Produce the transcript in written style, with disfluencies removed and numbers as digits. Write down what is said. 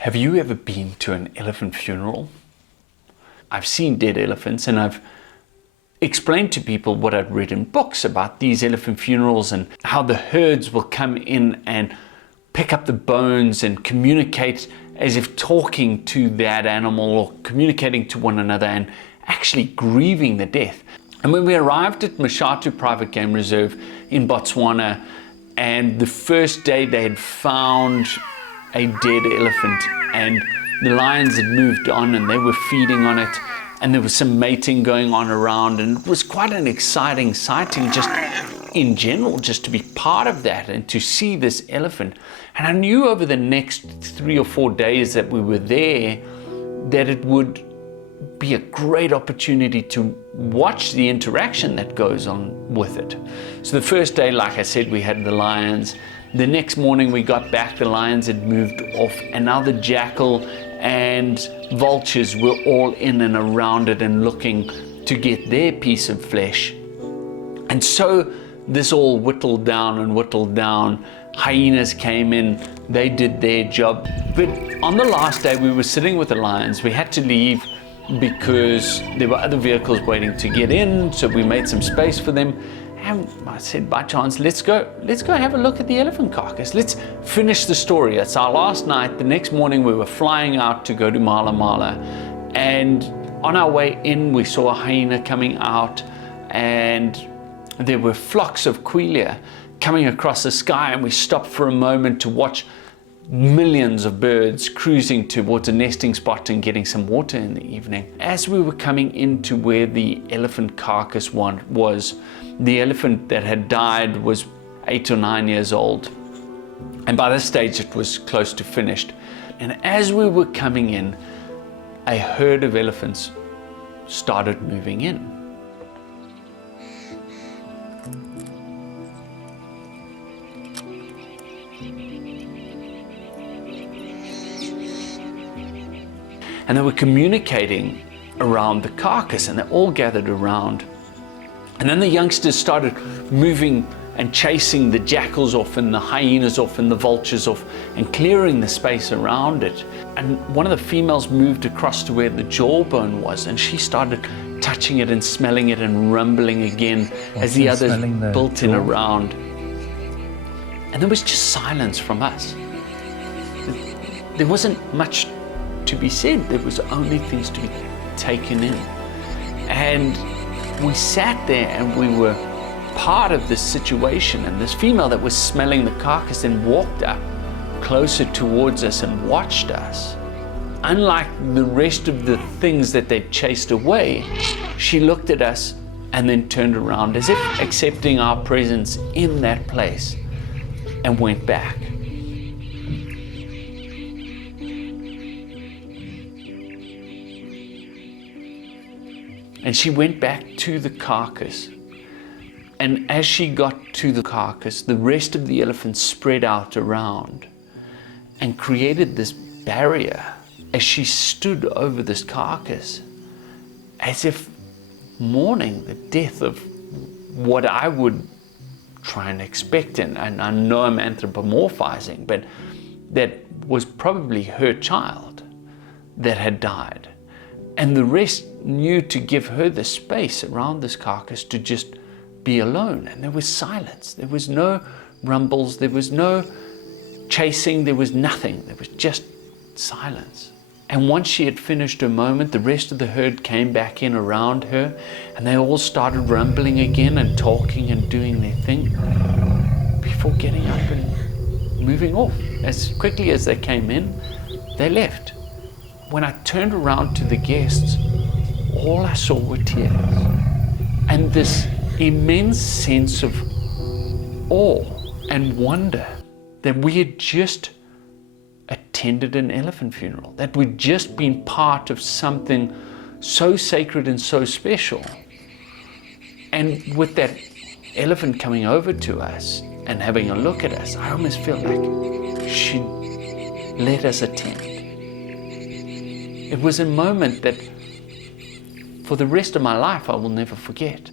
Have you ever been to an elephant funeral? I've seen dead elephants, and I've explained to people what I'd read in books about these elephant funerals and how the herds will come in and pick up the bones and communicate as if talking to that animal or communicating to one another and actually grieving the death. And when we arrived at Mashatu Private Game Reserve in Botswana, and the first day they had found a dead elephant, and the lions had moved on and they were feeding on it, and there was some mating going on around, and it was quite an exciting sighting just in general, just to be part of that and to see this elephant. And I knew over the next 3 or 4 days that we were there that it would be a great opportunity to watch the interaction that goes on with it. So the first day, like I said, we had the lions. The next morning we got back, the lions had moved off, and now the jackal and vultures were all in and around it and looking to get their piece of flesh. And so this all whittled down and whittled down. Hyenas came in, they did their job. But on the last day we were sitting with the lions. We had to leave because there were other vehicles waiting to get in, so we made some space for them. And I said, by chance, let's go have a look at the elephant carcass. Let's finish the story. It's our last night. The next morning we were flying out to go to Mala Mala. And on our way in, we saw a hyena coming out, and there were flocks of quelea coming across the sky, and we stopped for a moment to watch millions of birds cruising towards a nesting spot and getting some water in the evening. As we were coming into where the elephant carcass was, the elephant that had died was 8 or 9 years old. And by this stage it was close to finished. And as we were coming in, a herd of elephants started moving in. And they were communicating around the carcass, and they all gathered around. And then the youngsters started moving and chasing the jackals off and the hyenas off and the vultures off and clearing the space around it. And one of the females moved across to where the jawbone was, and she started touching it and smelling it and rumbling again as the others built in around. And there was just silence from us. There wasn't much to be said. There was only things to be taken in. And we sat there and we were part of this situation, and this female that was smelling the carcass then walked up closer towards us and watched us. Unlike the rest of the things that they'd chased away, she looked at us and then turned around as if accepting our presence in that place and went back. And she went back to the carcass. And as she got to the carcass, the rest of the elephants spread out around and created this barrier as she stood over this carcass, as if mourning the death of what I would try and expect. And I know I'm anthropomorphizing, but that was probably her child that had died. And the rest knew to give her the space around this carcass to just be alone. And there was silence. There was no rumbles. There was no chasing. There was nothing. There was just silence. And once she had finished her moment, the rest of the herd came back in around her, and they all started rumbling again and talking and doing their thing before getting up and moving off. As quickly as they came in, they left. When I turned around to the guests, all I saw were tears and this immense sense of awe and wonder that we had just attended an elephant funeral, that we'd just been part of something so sacred and so special. And with that elephant coming over to us and having a look at us, I almost felt like she'd let us attend. It was a moment that for the rest of my life I will never forget.